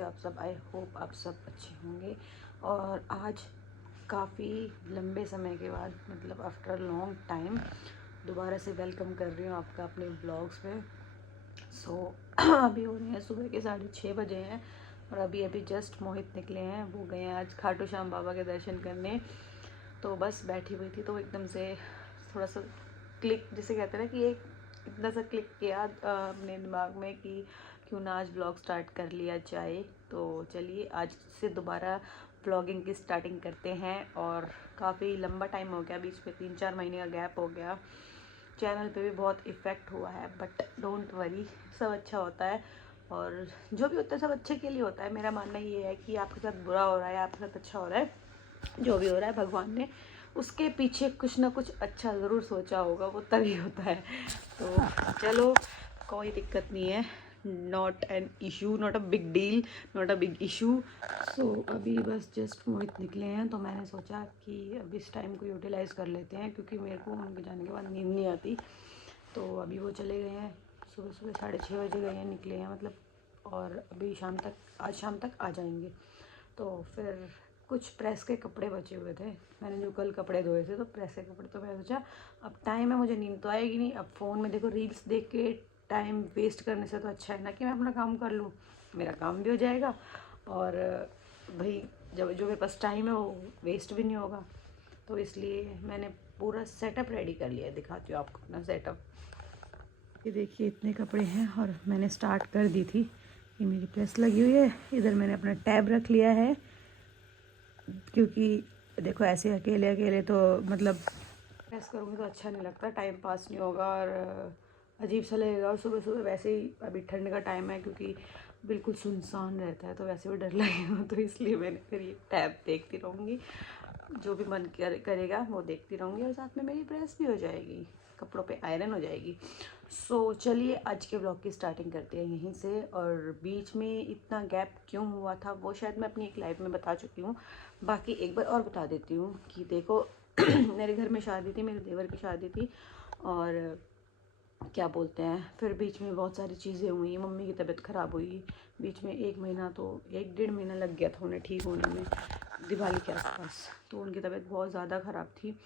कैसे हो आप सब। आई होप आप सब अच्छे होंगे। और आज काफ़ी लंबे समय के बाद मतलब आफ्टर लॉन्ग टाइम दोबारा से वेलकम कर रही हूँ आपका अपने ब्लॉग्स पे। अभी हो रहे हैं सुबह के 6:30 बजे हैं और अभी जस्ट मोहित निकले हैं। वो गए हैं आज खाटू श्याम बाबा के दर्शन करने। तो बस बैठी हुई थी तो एकदम से थोड़ा सा क्लिक, जिसे कहते हैं ना कि एक इतना सा क्लिक किया अपने दिमाग में कि क्यों ना आज ब्लॉग स्टार्ट कर लिया जाए। तो चलिए आज से दोबारा ब्लॉगिंग की स्टार्टिंग करते हैं। और काफ़ी लंबा टाइम हो गया, बीच में 3-4 महीने का गैप हो गया। चैनल पे भी बहुत इफ़ेक्ट हुआ है, बट डोंट वरी, सब अच्छा होता है। और जो भी होता है सब अच्छे के लिए होता है। मेरा मानना ये है कि आपके साथ बुरा हो रहा है, आपके साथ अच्छा हो रहा है, जो भी हो रहा है भगवान ने उसके पीछे कुछ ना कुछ अच्छा ज़रूर सोचा होगा, वो तभी होता है। तो चलो कोई दिक्कत नहीं है, not an issue, not a big deal, not a big issue. अभी बस जस्ट मोहित निकले हैं तो मैंने सोचा कि अब इस टाइम को यूटिलाइज़ कर लेते हैं, क्योंकि मेरे को उनके जाने के बाद नींद नहीं आती। तो अभी वो चले गए हैं, सुबह 6:30 बजे गए हैं, निकले हैं मतलब। और अभी आज शाम तक आ जाएंगे। तो फिर कुछ प्रेस के कपड़े बचे हुए थे, मैंने जो कल कपड़े धोए थे, तो प्रेस के कपड़े, तो मैंने सोचा अब टाइम है, मुझे नींद तो आएगी नहीं। अब फ़ोन में देखो रील्स देख के टाइम वेस्ट करने से तो अच्छा है ना कि मैं अपना काम कर लूँ, मेरा काम भी हो जाएगा और भाई जब जो मेरे पास टाइम है वो वेस्ट भी नहीं होगा। तो इसलिए मैंने पूरा सेटअप रेडी कर लिया है, दिखाती हूँ आपको अपना सेटअप। ये देखिए इतने कपड़े हैं और मैंने स्टार्ट कर दी थी। ये मेरी प्रेस लगी हुई है, इधर मैंने अपना टैब रख लिया है, क्योंकि देखो ऐसे अकेले अकेले तो मतलब प्रेस करूँगी तो अच्छा नहीं लगता, टाइम पास नहीं होगा और अजीब सा लगेगा। और सुबह सुबह वैसे ही अभी ठंड का टाइम है, क्योंकि बिल्कुल सुनसान रहता है, तो वैसे भी डर लगेगा। तो इसलिए मैंने फिर ये टैब देखती रहूँगी, जो भी मन करेगा वो देखती रहूँगी, और साथ में मेरी प्रेस भी हो जाएगी, कपड़ों पे आयरन हो जाएगी। चलिए आज के ब्लॉग की स्टार्टिंग करते हैं यहीं से। और बीच में इतना गैप क्यों हुआ था वो शायद मैं अपनी एक लाइव में बता चुकी हूँ, बाकी एक बार और बता देती हूँ कि देखो मेरे घर में शादी थी, मेरे देवर की शादी थी, और क्या बोलते हैं, फिर बीच में बहुत सारी चीज़ें हुई, मम्मी की तबीयत ख़राब हुई, बीच में 1 महीना तो 1-1.5 महीना लग गया था उन्हें ठीक होने में, दिवाली के आसपास। तो उनकी तबीयत बहुत ज़्यादा ख़राब थी।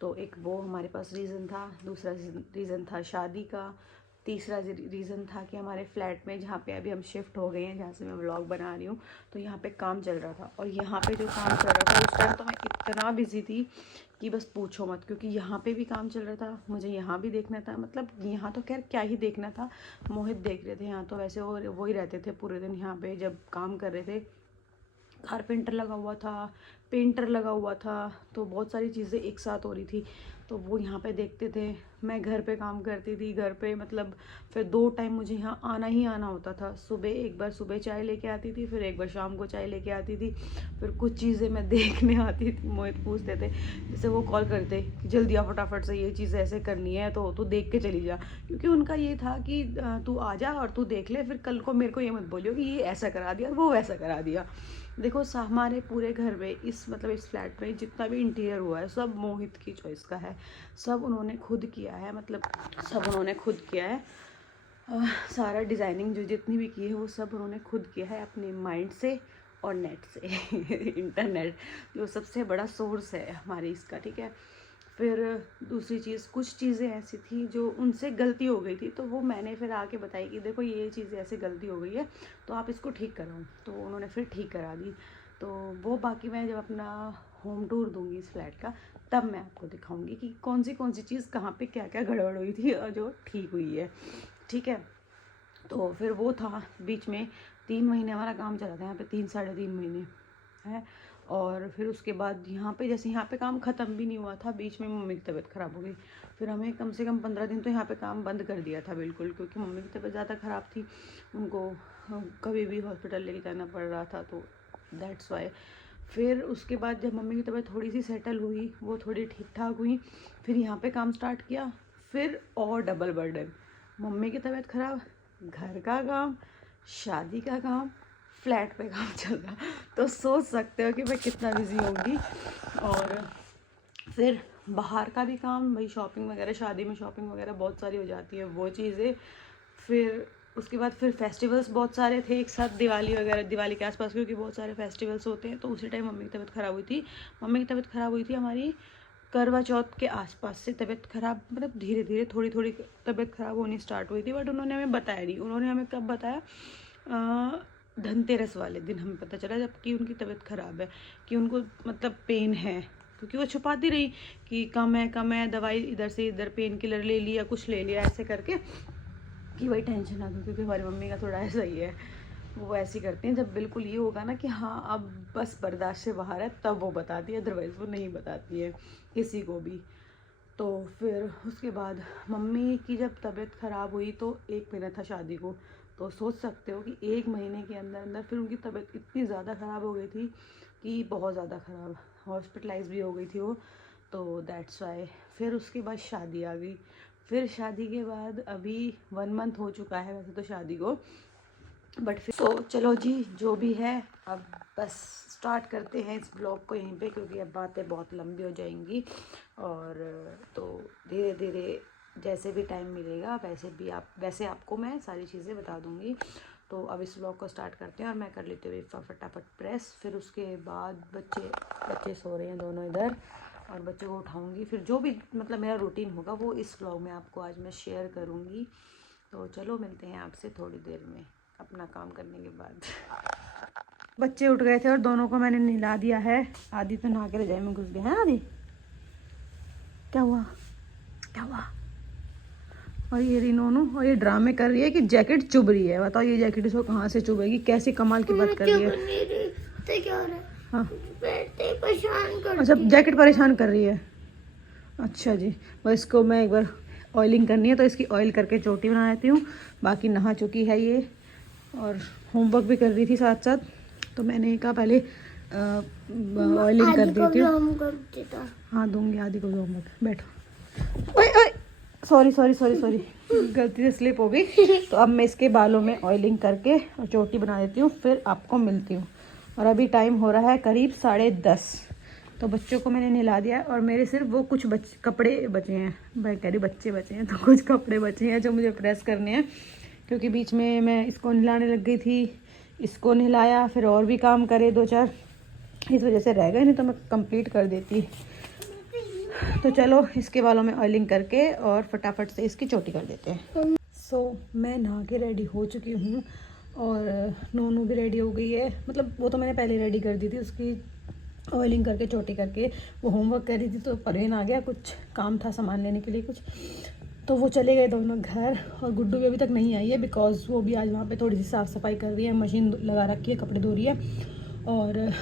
तो एक वो हमारे पास रीज़न था, दूसरा रीज़न था शादी का, तीसरा रीज़न था कि हमारे फ्लैट में जहाँ पे अभी हम शिफ्ट हो गए हैं, जहाँ से मैं व्लॉग बना रही हूँ, तो यहाँ पे काम चल रहा था। और यहाँ पे जो काम चल रहा था उस टाइम तो मैं इतना बिज़ी थी कि बस पूछो मत, क्योंकि यहाँ पे भी काम चल रहा था, मुझे यहाँ भी देखना था। मतलब यहाँ तो खैर क्या ही देखना था, मोहित देख रहे थे, यहाँ तो वैसे वो ही रहते थे पूरे दिन यहाँ पे जब काम कर रहे थे। कारपेंटर लगा हुआ था, पेंटर लगा हुआ था, तो बहुत सारी चीज़ें एक साथ हो रही थी, तो वो यहाँ पे देखते थे। मैं घर पे काम करती थी, घर पे मतलब फिर 2 टाइम मुझे यहाँ आना ही आना होता था। सुबह एक बार सुबह चाय लेके आती थी, फिर एक बार शाम को चाय लेके आती थी। फिर कुछ चीज़ें मैं देखने आती थी, मोहित पूछते थे, जैसे वो कॉल करते कि जल्दी आ फटाफट से, ये चीज़ ऐसे करनी है तो तू देख के चली जा। क्योंकि उनका ये था कि तू आ जा और तू देख ले, फिर कल को मेरे को ये मत बोलियो कि ये ऐसा करा दिया और वो वैसा करा दिया। देखो हमारे पूरे घर में इस फ्लैट में जितना भी इंटीरियर हुआ है सब मोहित की चॉइस का है, सब उन्होंने खुद किया है, मतलब सब उन्होंने खुद किया है। सारा डिज़ाइनिंग जो जितनी भी की है वो सब उन्होंने खुद किया है अपने माइंड से और नेट से इंटरनेट जो सबसे बड़ा सोर्स है हमारे इसका, ठीक है। फिर दूसरी चीज़, कुछ चीज़ें ऐसी थी जो उनसे गलती हो गई थी, तो वो मैंने फिर आके बताई कि देखो ये चीज़ ऐसे गलती हो गई है तो आप इसको ठीक कराओ, तो उन्होंने फिर ठीक करा दी। तो वो बाकी मैं जब अपना होम टूर दूंगी इस फ्लैट का, तब मैं आपको दिखाऊंगी कि कौन सी चीज़ कहाँ पे क्या क्या गड़बड़ हुई थी और जो ठीक हुई है, ठीक है। तो फिर वो था बीच में 3 महीने हमारा काम चला था यहाँ पे, 3-3.5 महीने है। और फिर उसके बाद यहाँ पे जैसे यहाँ पे काम ख़त्म भी नहीं हुआ था, बीच में मम्मी की तबीयत ख़राब हो गई। फिर हमें कम से कम 15 दिन तो यहाँ पे काम बंद कर दिया था बिल्कुल, क्योंकि मम्मी की तबीयत ज़्यादा ख़राब थी, उनको कभी भी हॉस्पिटल लेके जाना पड़ रहा था, तो दैट्स वाई। फिर उसके बाद जब मम्मी की तबीयत थोड़ी सी सेटल हुई, वो थोड़ी ठीक ठाक हुई, फिर यहाँ पे काम स्टार्ट किया। फिर और डबल बर्डन, मम्मी की तबीयत ख़राब, घर का काम, शादी का काम, फ्लैट पे काम चल रहा, तो सोच सकते हो कि मैं कितना बिज़ी होंगी। और फिर बाहर का भी काम, भाई शॉपिंग वगैरह, शादी में शॉपिंग वगैरह बहुत सारी हो जाती है वो चीज़ें। फिर उसके बाद फिर फेस्टिवल्स बहुत सारे थे एक साथ, दिवाली वगैरह, दिवाली के आसपास, क्योंकि बहुत सारे फेस्टिवल्स होते हैं। तो उसी टाइम मम्मी की तबीयत ख़राब हुई थी। मम्मी की तबीयत ख़राब हुई थी हमारी करवा चौथ के आसपास से। तबीयत ख़राब मतलब धीरे धीरे थोड़ी थोड़ी तबीयत ख़राब होनी स्टार्ट हुई थी, बट उन्होंने हमें बताया नहीं। उन्होंने हमें कब बताया, धनतेरस वाले दिन हमें पता चला, जबकि उनकी तबीयत ख़राब है, कि उनको मतलब पेन है। क्योंकि वो छुपाती रही कि कम है, दवाई इधर से इधर पेन किलर ले लिया, कुछ ले लिया ऐसे करके, कि वही टेंशन ना दो। क्योंकि हमारी मम्मी का थोड़ा ऐसा ही है, वो ऐसे करती हैं। जब बिल्कुल ये होगा ना कि हाँ अब बस बर्दाश्त से बाहर है, तब वो बताती है, अदरवाइज़ वो नहीं बताती है किसी को भी। तो फिर उसके बाद मम्मी की जब तबीयत ख़राब हुई तो 1 महीना था शादी को। तो सोच सकते हो कि 1 महीने के अंदर अंदर फिर उनकी तबीयत इतनी ज़्यादा ख़राब हो गई थी कि बहुत ज़्यादा ख़राब, हॉस्पिटलाइज भी हो गई थी वो। तो दैट्स वाई फिर उसके बाद शादी आ गई। फिर शादी के बाद अभी 1 मंथ हो चुका है वैसे तो शादी को, बट फिर तो चलो जी जो भी है, अब बस स्टार्ट करते हैं इस ब्लॉग को यहीं पे, क्योंकि अब बातें बहुत लंबी हो जाएंगी। और तो धीरे धीरे जैसे भी टाइम मिलेगा वैसे आपको मैं सारी चीज़ें बता दूँगी। तो अब इस ब्लॉग को स्टार्ट करते हैं और मैं कर लेती हूँ फटाफट प्रेस। फिर उसके बाद बच्चे सो रहे हैं दोनों इधर, और बच्चों को उठाऊँगी। फिर जो भी मतलब मेरा रूटीन होगा वो इस ब्लॉग में आपको आज मैं शेयर करूँगी। तो चलो मिलते हैं आपसे थोड़ी देर में अपना काम करने के बाद। बच्चे उठ गए थे और दोनों को मैंने नहला दिया है। आदि तो नहा के रजाई में घुस गया है। आदि क्या हुआ? और ये रिनोनू, और ये ड्रामे कर रही है कि जैकेट चुभ रही है। बताओ ये जैकेट इसको कहाँ से चुभेगी? कैसी कमाल की बात कर रही है। हाँ अच्छा, जैकेट परेशान कर रही है। अच्छा जी, बस इसको मैं एक बार ऑयलिंग करनी है तो इसकी ऑयल करके चोटी बना देती हूँ। बाकी नहा चुकी है ये, और होमवर्क भी कर रही थी साथ साथ। तो मैंने कहा पहले ऑयलिंग कर देती हूँ। हाँ दूंगी आदि को भी होमवर्क। बैठो। ओए ओए, सॉरी गलती से स्लिप हो गई। तो अब मैं इसके बालों में ऑयलिंग करके और चोटी बना देती हूँ, फिर आपको मिलती हूँ। और अभी टाइम हो रहा है करीब 10:30। तो बच्चों को मैंने नहला दिया और मेरे सिर्फ वो कुछ कपड़े बचे हैं। भाई कह रही बच्चे बचे हैं, तो कुछ कपड़े बचे हैं जो मुझे प्रेस करने हैं। क्योंकि बीच में मैं इसको नहलाने लग गई थी, इसको नहलाया, फिर और भी काम करे 2-4, इस वजह से रह गए, नहीं तो मैं कंप्लीट कर देती। तो चलो इसके बालों में ऑयलिंग करके और फटाफट से इसकी चोटी कर देते हैं। सो मैं नहा के रेडी हो चुकी हूँ और नोनू भी रेडी हो गई है। मतलब वो तो मैंने पहले रेडी कर दी थी, उसकी ऑयलिंग करके चोटी करके। वो होमवर्क कर रही थी तो परवीन आ गया, कुछ काम था सामान लेने के लिए कुछ, तो वो चले गए दोनों घर। और गुड्डू भी अभी तक नहीं आई है, बिकॉज वो भी आज वहाँ पे थोड़ी सी साफ़ सफाई कर रही है, मशीन लगा रखी है, कपड़े धो रही है। और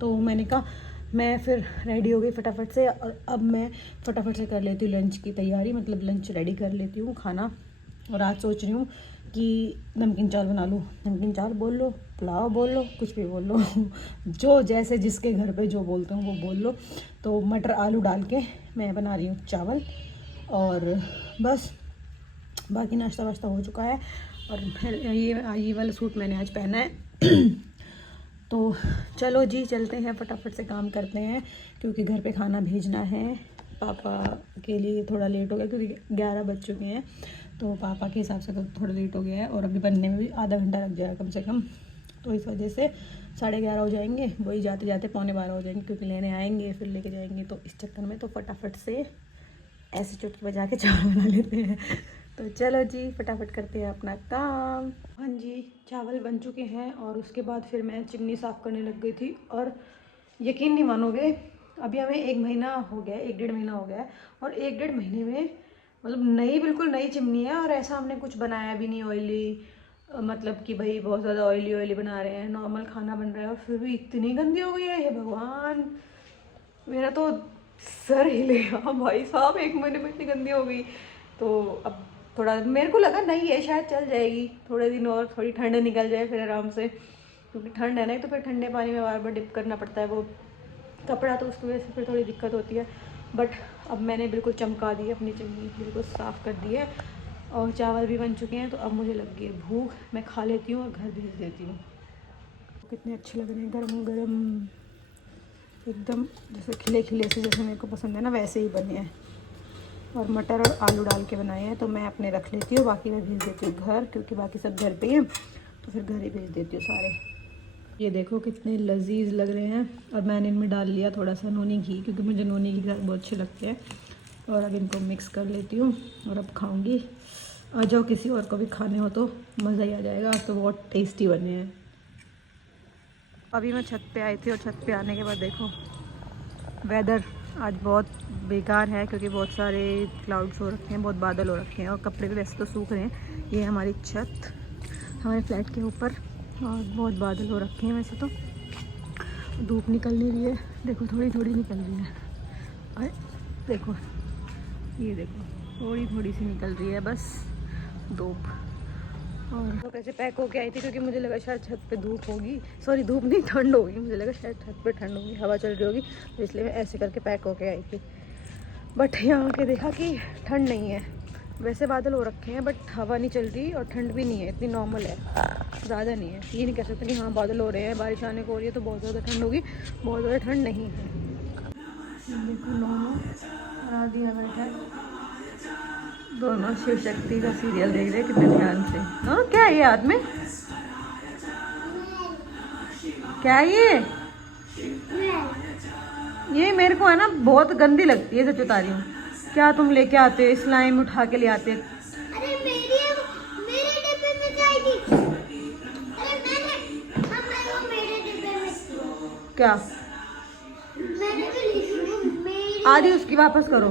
तो मैंने कहा मैं फिर रेडी हो गई फटाफट से, और अब मैं फटाफट से कर लेती हूँ लंच की तैयारी, मतलब लंच रेडी कर लेती हूँ खाना। और आज सोच रही हूँ कि नमकीन चावल बना लूँ। नमकीन चावल बोल लो, पुलाव बोल लो, कुछ भी बोल लो जो जैसे जिसके घर पे जो बोलते हो वो बोल लो। तो मटर आलू डाल के मैं बना रही हूँ चावल, और बस बाकी नाश्ता वाश्ता हो चुका है। और फिर ये वाला सूट मैंने आज पहना है तो चलो जी चलते हैं, फटाफट से काम करते हैं, क्योंकि घर पे खाना भेजना है पापा के लिए। थोड़ा लेट हो गया क्योंकि 11 बज चुके हैं, तो पापा के हिसाब से तो थोड़ा लेट हो गया है, और अभी बनने में भी आधा घंटा लग जाएगा कम से कम। तो इस वजह से 11:30 हो जाएंगे, वही जाते जाते 11:45 हो जाएंगे, क्योंकि लेने आएंगे फिर लेके जाएंगे। तो इस चक्कर में तो फटाफट से ऐसे चुटकी बजा के चावल बना लेते हैं। तो चलो जी फटाफट करते हैं अपना काम। हाँ जी, चावल बन चुके हैं, और उसके बाद फिर मैं चिमनी साफ़ करने लग गई थी। और यकीन नहीं मानोगे, अभी हमें 1 महीना हो गया है, 1-1.5 महीना हो गया है, और 1-1.5 महीने में मतलब बिल्कुल नई चिमनी है। और ऐसा हमने कुछ बनाया भी नहीं ऑयली, मतलब कि भाई बहुत ज़्यादा ऑयली बना रहे हैं, नॉर्मल खाना बन रहा है, और फिर भी इतनी गंदी हो गई है। हे भगवान, मेरा तो सर हिलेगा भाई साहब, 1 महीने में इतनी गंदी हो गई। तो अब थोड़ा मेरे को लगा नहीं है, शायद चल जाएगी थोड़े दिन और, थोड़ी ठंड निकल जाए फिर आराम से, क्योंकि ठंड है ना, तो फिर ठंडे पानी में बार बार डिप करना पड़ता है वो कपड़ा, तो उसकी वजह से फिर थोड़ी दिक्कत होती है। बट अब मैंने बिल्कुल चमका दी है अपनी चिमनी, बिल्कुल साफ़ कर दी है, और चावल भी बन चुके हैं। तो अब मुझे लग गई है भूख, मैं खा लेती हूँ और घर भेज देती हूँ। कितने अच्छे लग रहे हैं गरम गरम, एकदम जैसे खिले खिले से, जैसे मेरे को पसंद है ना वैसे ही बने हैं। और मटर और आलू डाल के बनाए हैं। तो मैं अपने रख लेती हूँ, बाकी मैं भेज देती हूँ घर, क्योंकि बाकी सब घर पे हैं, तो फिर घर ही भेज देती हूँ सारे। ये देखो कितने लजीज लग रहे हैं। और मैंने इनमें डाल लिया थोड़ा सा नोनी घी, क्योंकि मुझे नोनी घी बहुत अच्छे लगते हैं। और अब इनको मिक्स कर लेती हूँ और अब खाऊंगी। आ जाओ, किसी और को भी खाने हो तो मज़ा ही आ जाएगा। आज तो बहुत टेस्टी बने हैं। अभी मैं छत पे आई थी और छत पे आने के बाद देखो वेदर आज बहुत बेकार है, क्योंकि बहुत सारे क्लाउड्स हो रखे हैं, बहुत बादल हो रखे हैं और कपड़े भी वैसे तो सूख रहे हैं। ये हमारी छत हमारे फ्लैट के ऊपर, और बहुत बादल हो रखे हैं। वैसे तो धूप निकल नहीं रही है, देखो थोड़ी थोड़ी निकल रही है। और देखो ये देखो थोड़ी थोड़ी सी निकल रही है बस धूप। और तो कैसे पैक होके आई थी, क्योंकि मुझे लगा शायद छत पे धूप होगी, सॉरी धूप नहीं ठंड होगी, मुझे लगा शायद छत पे ठंड होगी, हवा चल रही होगी, तो इसलिए मैं ऐसे करके पैक होके आई थी। बट यहाँ के देखा कि ठंड नहीं है, वैसे बादल हो रखे हैं बट हवा नहीं चल रही और ठंड भी नहीं है, इतनी नॉर्मल है, ज़्यादा नहीं है। ये नहीं कह सकते कि हाँ बादल हो रहे हैं, बारिश आने को हो रही है तो बहुत ज़्यादा ठंड होगी, बहुत ज़्यादा ठंड नहीं है। देखो नोनो बना दिया बैठा है, दोनों शिव शक्ति का सीरियल देख रहे हैं कितने ध्यान से। हाँ क्या है ये हाथ में, क्या है ये मेरे को है ना बहुत गंदी लगती है, सच बता रही हूँ। क्या तुम लेके आते हो, स्लाइम उठा के ले आते। अरे मेरे डिब्बे में जाएगी। अरे मेरे डिब्बे में क्या मैंने भी ली थी, आधी उसकी वापस करो।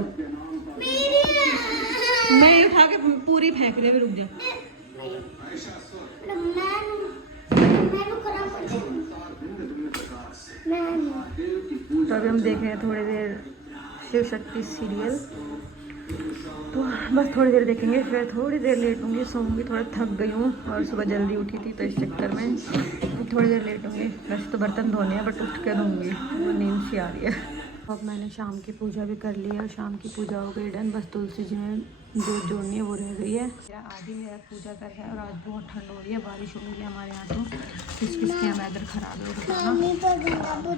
मेरी मैं उठा के पूरी फेंक रही, रुक जा। तो अभी हम देख रहे हैं थोड़ी देर शिव शक्ति सीरियल, तो बस थोड़ी देर देखेंगे, फिर थोड़ी देर लेटूंगी, सोऊंगी। थोड़ा थक गई हूँ और सुबह जल्दी उठी थी, तो इस चक्कर में थोड़ी देर लेटूंगी। वैसे तो बर्तन धोने हैं बट उठ कर दूँगी, नींद सी आ रही है। अब मैंने शाम की पूजा भी कर ली है और शाम की पूजा हो गई डन। बस तुलसी जी में जोत जोड़नी है वो रह गई है। मेरा पूजा कर है और आज बहुत ठंड हो रही है, बारिश होगी हमारे यहाँ तो। किस के यहाँ वेदर ख़राब है बताना।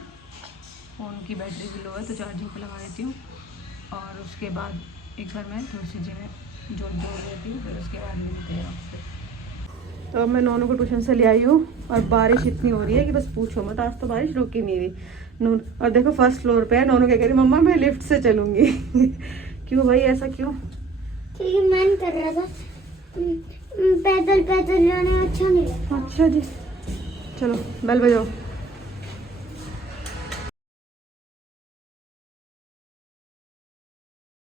फ़ोन की बैटरी भी लो है तो चार्जिंग पर लगा देती हूँ, और उसके बाद एक बार मैं तुलसी जी में जोत जोड़ लेती हूँ, फिर उसके बाद मिलते हैं आपसे। तो अब मैं नोनू को ट्यूशन से ले आई हूँ और बारिश इतनी हो रही है कि बस पूछो मत, आज तो बारिश रुक ही नहीं रही। नोन और देखो फर्स्ट फ्लोर पे है, नोनू क्या कह रही, मम्मा मैं लिफ्ट से चलूँगी। क्यों भाई ऐसा क्यों? क्योंकि मन कर रहा था, पैदल पैदल जाना अच्छा नहीं लगता। अच्छा जी चलो बेल बजाओ।